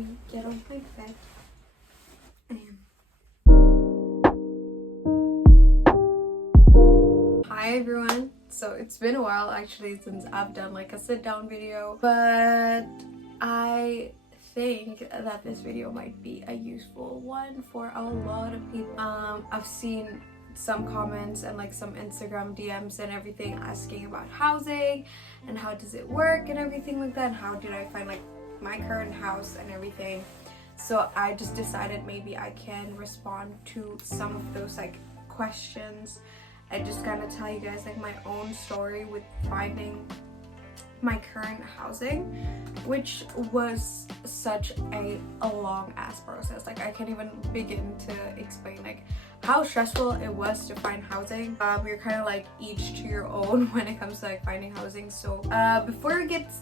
me get on my bed. I am. Hi everyone. So it's been a while actually since I've done like a sit down video, but I think that this video might be a useful one for a lot of people. I've seen some comments and like some Instagram DMs and everything asking about housing and how does it work and everything like that, and how did I find like my current house and everything. So I just decided maybe I can respond to some of those like questions and just kind of tell you guys like my own story with finding my current housing, which was such a long ass process. Like I can't even begin to explain like how stressful it was to find housing. You're kind of like each to your own when it comes to like finding housing. So before we get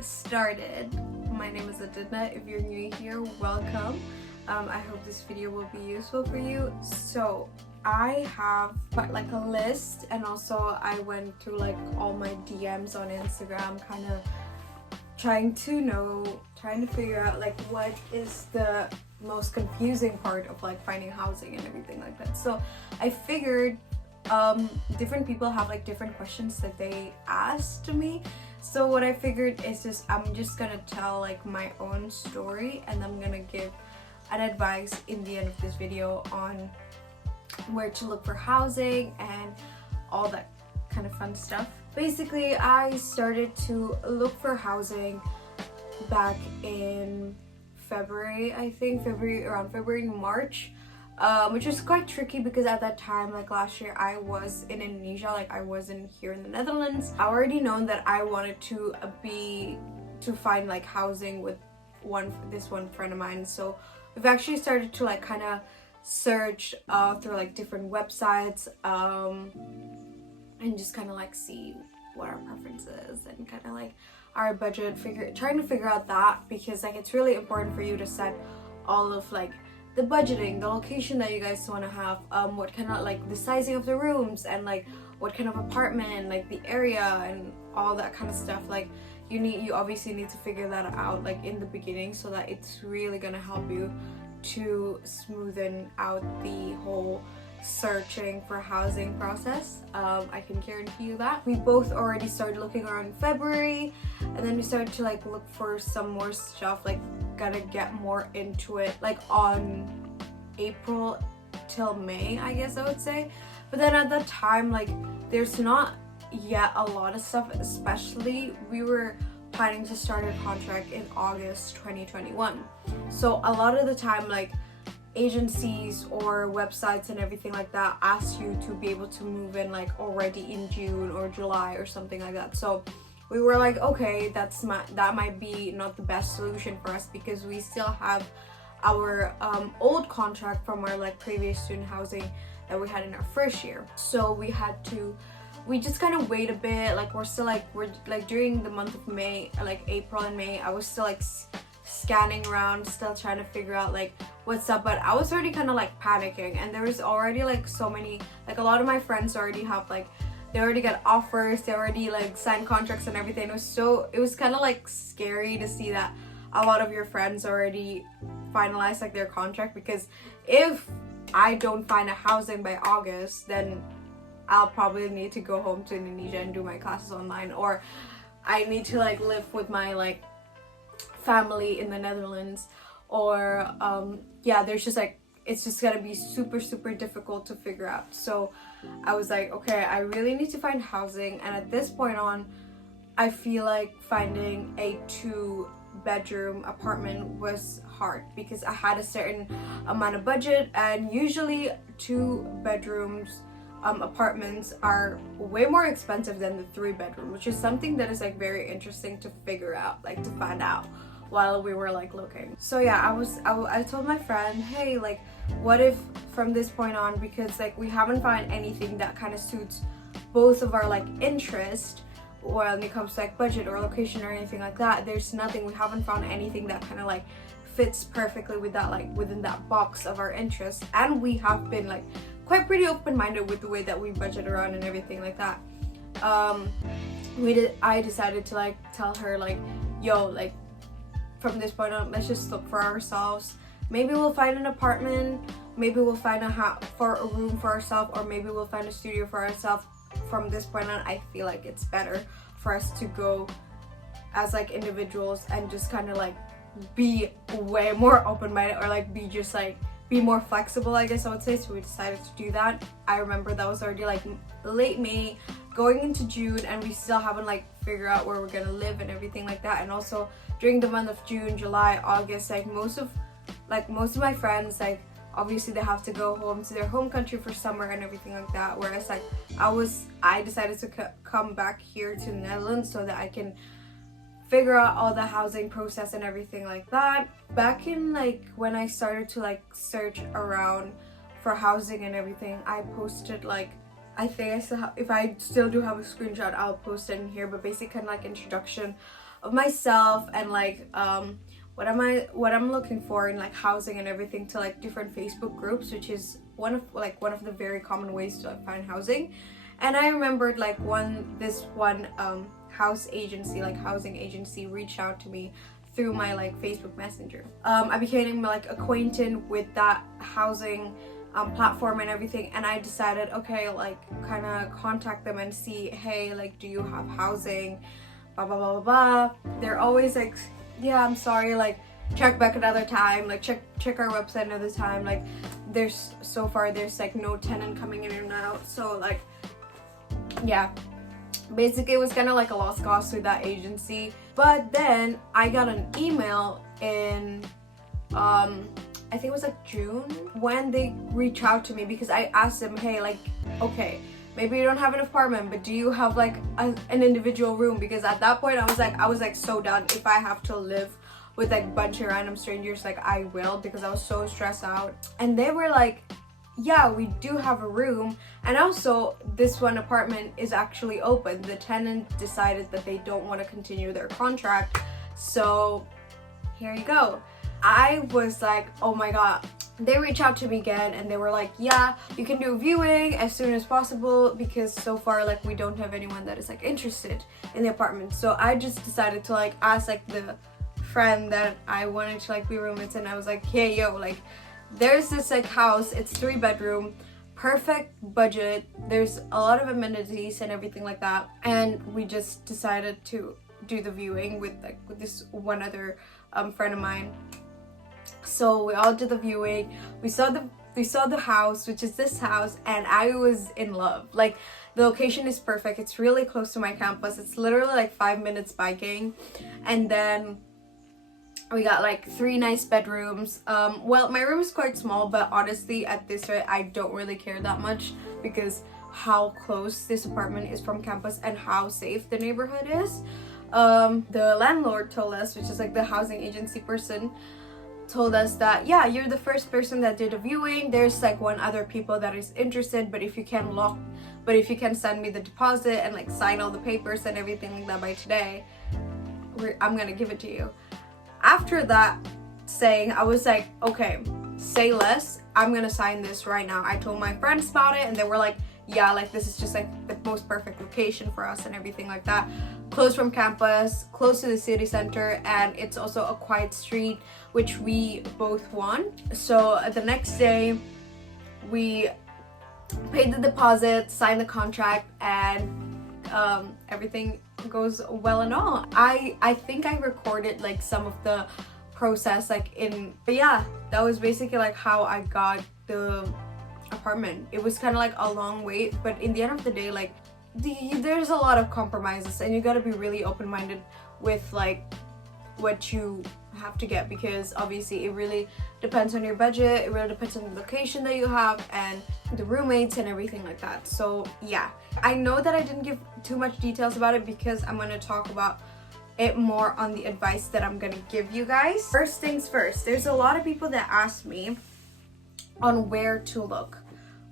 started, my name is Adindakh. If you're new here, welcome. I hope this video will be useful for you. So I have like a list, and also I went through like all my DMs on Instagram, kind of trying to figure out like what is the most confusing part of like finding housing and everything like that. So I figured different people have like different questions that they asked me. So what I figured is I'm just gonna tell like my own story, and I'm gonna give an advice in the end of this video on where to look for housing and all that kind of fun stuff. Basically, I started to look for housing back in February, I think around February, March, which was quite tricky because at that time, like last year, I was in Indonesia, like I wasn't here in the Netherlands. I already known that I wanted to find like housing with this one friend of mine. So we've actually started to like kind of search through like different websites and just kind of like see what our preferences and kind of like our budget, trying to figure out that, because like it's really important for you to set all of like the budgeting, the location that you guys want to have, what kind of like the sizing of the rooms, and like what kind of apartment, like the area and all that kind of stuff. Like you obviously need to figure that out like in the beginning, so that it's really gonna help you to smoothen out the whole searching for housing process. I can guarantee you that. We both already started looking around February, and then we started to like look for some more stuff, like gotta get more into it like on April till May, I guess I would say. But then at that time, like there's not yet a lot of stuff, especially we were planning to start a contract in August 2021. So a lot of the time, like agencies or websites and everything like that ask you to be able to move in like already in June or July or something like that. So we were like, okay, that might be not the best solution for us, because we still have our old contract from our like previous student housing that we had in our first year. So we just kind of wait a bit. Like we're during the month of May, like April and May, I was still like scanning around, still trying to figure out like what's up, but I was already kind of like panicking, and there was already like so many, like a lot of my friends already have like, they already got offers, they already like signed contracts and everything. It was kind of like scary to see that a lot of your friends already finalized like their contract, because if I don't find a housing by August, then I'll probably need to go home to Indonesia and do my classes online, or I need to like live with my like family in the Netherlands, or there's just like, it's just gonna be super difficult to figure out. So I was like, okay, I really need to find housing, and at this point on, I feel like finding a 2-bedroom apartment was hard, because I had a certain amount of budget, and usually 2-bedrooms apartments are way more expensive than the 3-bedroom, which is something that is like very interesting to figure out, like to find out while we were like looking. So yeah, I told my friend, hey, like what if from this point on, because like we haven't found anything that kind of suits both of our like interest when it comes to like budget or location or anything like that, we haven't found anything that kind of like fits perfectly with that, like within that box of our interest. And we have been like quite pretty open-minded with the way that we budget around and everything like that. I decided to like tell her like, yo, like from this point on, let's just look for ourselves. Maybe we'll find an apartment, maybe we'll find a room for ourselves, or maybe we'll find a studio for ourselves. From this point on, I feel like it's better for us to go as like individuals and just kind of like be way more open-minded, or like be more flexible, I guess I would say. So we decided to do that. I remember that was already like late May going into June, and we still haven't like figured out where we're gonna live and everything like that. And also during the month of June, July, August, like most of my friends, like obviously they have to go home to their home country for summer and everything like that, whereas like I decided to come back here to the Netherlands so that I can figure out all the housing process and everything like that. Back in like when I started to like search around for housing and everything, I posted like, I think I still have, if I still do have a screenshot, I'll post it in here, but basically kind of like introduction of myself and like what I'm looking for in like housing and everything, to like different Facebook groups, which is one of the very common ways to like find housing. And I remembered like this one housing agency reached out to me through my like Facebook Messenger. I became like acquainted with that housing platform and everything, and I decided, okay, like kind of contact them and see, hey, like, do you have housing, blah blah blah blah blah. They're always like, yeah, I'm sorry, like check back another time, like check our website another time, like there's like no tenant coming in and out. So like, yeah, basically it was kind of like a lost cause with that agency. But then I got an email in I think it was like June, when they reached out to me, because I asked them, hey, like, okay, maybe you don't have an apartment, but do you have like an individual room? Because at that point I was like so done. If I have to live with like a bunch of random strangers, like I will, because I was so stressed out. And they were like, yeah, we do have a room, and also this one apartment is actually open. The tenant decided that they don't want to continue their contract, so here you go. I was like, oh my god. They reached out to me again, and they were like, yeah, you can do a viewing as soon as possible, because so far like we don't have anyone that is like interested in the apartment. So I just decided to like ask like the friend that I wanted to like be roommates, and I was like, hey yo, like there's this like house, it's 3-bedroom, perfect budget, there's a lot of amenities and everything like that. And we just decided to do the viewing with this one other friend of mine. So we all did the viewing, we saw the house, which is this house, and I was in love. Like the location is perfect, it's really close to my campus, it's literally like 5 minutes biking. And then we got like 3 nice bedrooms. Well, my room is quite small, but honestly at this rate I don't really care that much, because how close this apartment is from campus and how safe the neighborhood is. The landlord told us, which is like the housing agency person, told us that, yeah, you're the first person that did a viewing, there's like 1 other people that is interested, but if you can send me the deposit and like sign all the papers and everything like that by today, I'm gonna give it to you. After that saying, I was like, okay, say less, I'm gonna sign this right now. I told my friends about it, and they were like, yeah, like this is just like the most perfect location for us and everything like that. Close from campus, close to the city center, and it's also a quiet street, which we both want. So the next day we paid the deposit, signed the contract, and everything goes well and all. I think I recorded like some of the process but yeah, that was basically like how I got the apartment. It was kind of like a long wait, but in the end of the day, like there's a lot of compromises, and you got to be really open-minded with like what you have to get, because obviously it really depends on your budget, it really depends on the location that you have and the roommates and everything like that. So yeah, I know that I didn't give too much details about it, because I'm going to talk about it more on the advice that I'm going to give you guys. First things first, there's a lot of people that ask me on where to look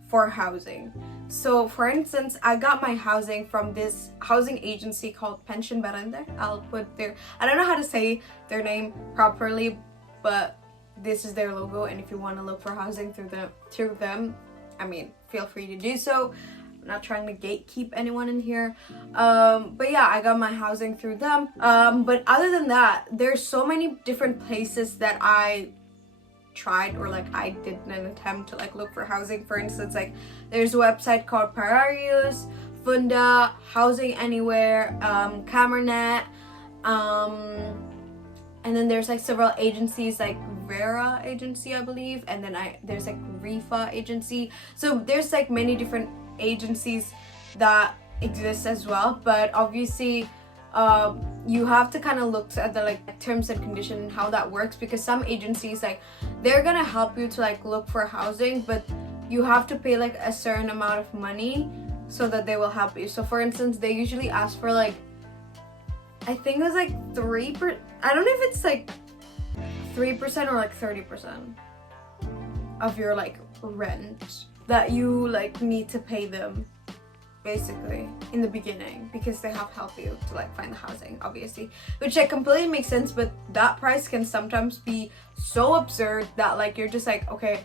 for housing. So for instance, I got my housing from this housing agency called Barendregt. I don't know how to say their name properly, but this is their logo, and if you want to look for housing through them, I mean, feel free to do so. I'm not trying to gatekeep anyone in here. But yeah, I got my housing through them. But other than that, there's so many different places that I tried, or like I did an attempt to like look for housing. For instance, like there's a website called Pararius, Funda, Housing Anywhere, Kamernet, and then there's like several agencies like Verra agency, I believe, and then there's like Riva agency. So there's like many different agencies that exist as well, but obviously you have to kind of look at the like terms and conditions and how that works, because some agencies, like, they're gonna help you to like look for housing, but you have to pay like a certain amount of money so that they will help you. So for instance, they usually ask for like, I think it was like 3%. I don't know if it's like 3% or like 30% of your like rent that you like need to pay them, basically, in the beginning, because they have helped you to like find the housing, obviously, which like completely makes sense. But that price can sometimes be so absurd that like you're just like, okay,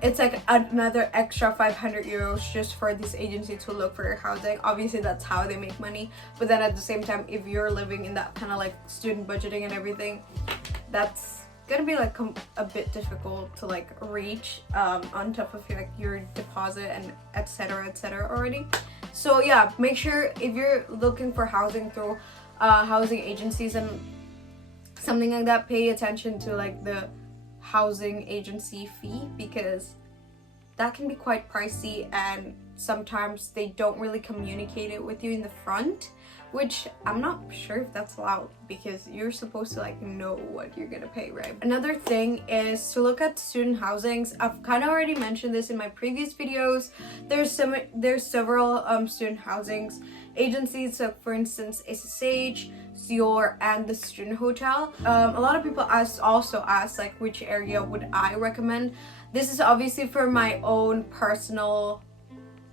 it's like another extra 500 euros just for this agency to look for your housing. Obviously that's how they make money, but then at the same time, if you're living in that kind of like student budgeting and everything, that's gonna be like a bit difficult to like reach on top of your deposit and etc already. So yeah, make sure if you're looking for housing through housing agencies and something like that, pay attention to like the housing agency fee, because that can be quite pricey, and sometimes they don't really communicate it with you in the front, which I'm not sure if that's allowed, because you're supposed to like know what you're gonna pay, right? Another thing is to look at student housings. I've kind of already mentioned this in my previous videos. There's several student housings agencies. So for instance, SSH, Sior, and the Student Hotel. A lot of people also ask like which area would I recommend. This is obviously for my own personal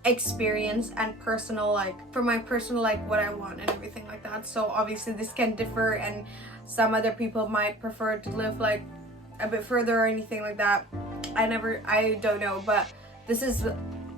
experience and personal like what I want and everything like that. So obviously this can differ, and some other people might prefer to live like a bit further or anything like that. I don't know, but this is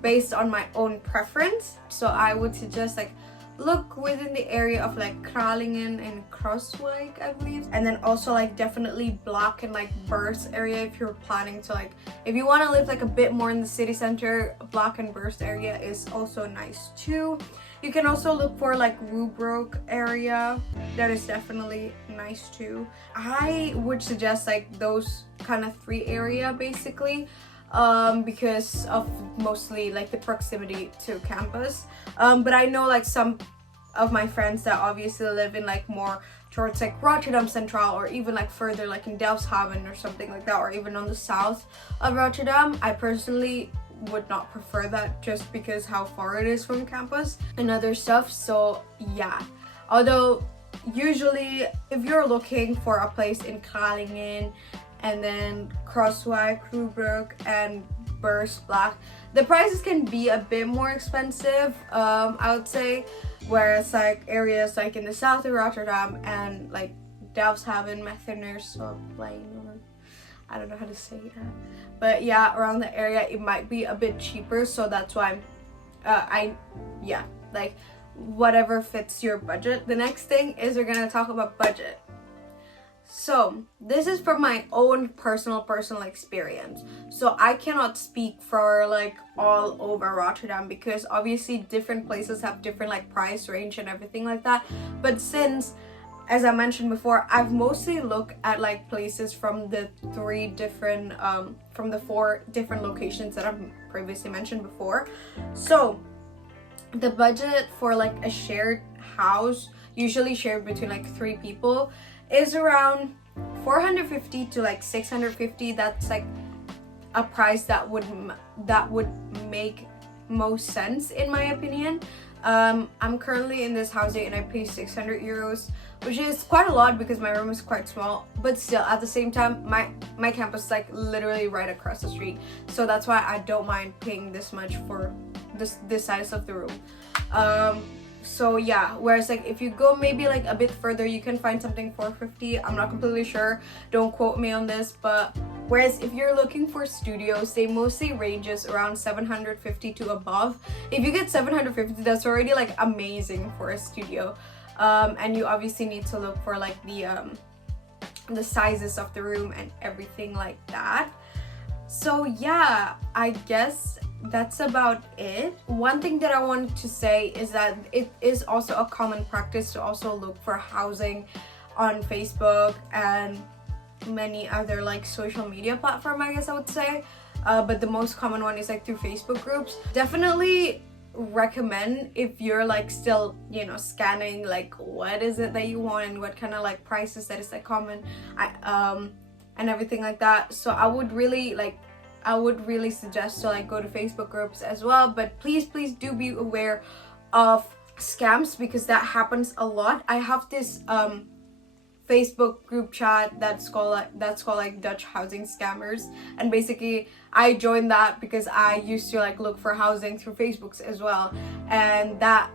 based on my own preference. So I would suggest like look within the area of like Kralingen and Krooswijk, I believe, and then also like definitely Blaak and like Burst area if you're planning to like, if you want to live like a bit more in the city center. Blaak and Burst area is also nice too. You can also look for like Roobroek area, that is definitely nice too. I would suggest like those kind of 3 area basically, because of mostly like the proximity to campus, but I know like some of my friends that obviously live in like more towards like Rotterdam Central, or even like further like in Delfshaven or something like that, or even on the south of Rotterdam. I personally would not prefer that, just because how far it is from campus and other stuff. So yeah, although usually if you're looking for a place in Kralingen and then Krooswijk, Roobroek, and Burst, Blaak, the prices can be a bit more expensive, I would say, whereas like areas like in the south of Rotterdam and like Delfshaven, Metheners, I don't know how to say that, but yeah, around the area it might be a bit cheaper. So that's why like whatever fits your budget. The next thing is we're gonna talk about budget. So this is from my own personal experience, so I cannot speak for like all over Rotterdam, because obviously different places have different like price range and everything like that. But since, as I mentioned before, I've mostly looked at like places from the 4 different locations that I've previously mentioned before. So the budget for like a shared house, usually shared between like 3 people, is around 450 to like 650. That's like a price that would make most sense in my opinion. I'm currently in this housing and I pay 600 euros, which is quite a lot because my room is quite small, but still at the same time my campus is like literally right across the street, so that's why I don't mind paying this much for this size of the room. So yeah, whereas like if you go maybe like a bit further, you can find something 450. I'm not completely sure, don't quote me on this, but Whereas if you're looking for studios, they mostly ranges around 750 to above. If you get 750, that's already like amazing for a studio. And you obviously need to look for like the sizes of the room and everything like that. So yeah, I guess that's about it. One thing that I wanted to say is that it is also a common practice to also look for housing on Facebook and many other like social media platform, I guess I would say, but the most common one is like through Facebook groups. Definitely recommend, if you're like still, you know, scanning like what is it that you want and what kind of like prices that is like common, and everything like that. So I would really suggest to like go to Facebook groups as well, but please do be aware of scams, because that happens a lot. I have this Facebook group chat that's called like Dutch housing scammers, and basically I joined that because I used to like look for housing through Facebook as well, and that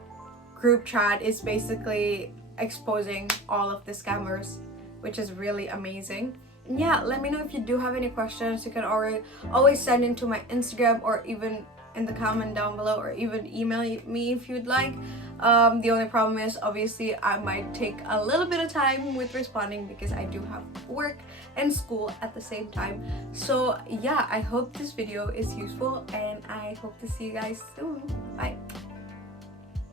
group chat is basically exposing all of the scammers, which is really amazing. Yeah, let me know if you do have any questions. You can always send into my Instagram, or even in the comment down below, or even email me if you'd like. The only problem is obviously I might take a little bit of time with responding because I do have work and school at the same time. So yeah, I hope this video is useful and I hope to see you guys soon. Bye.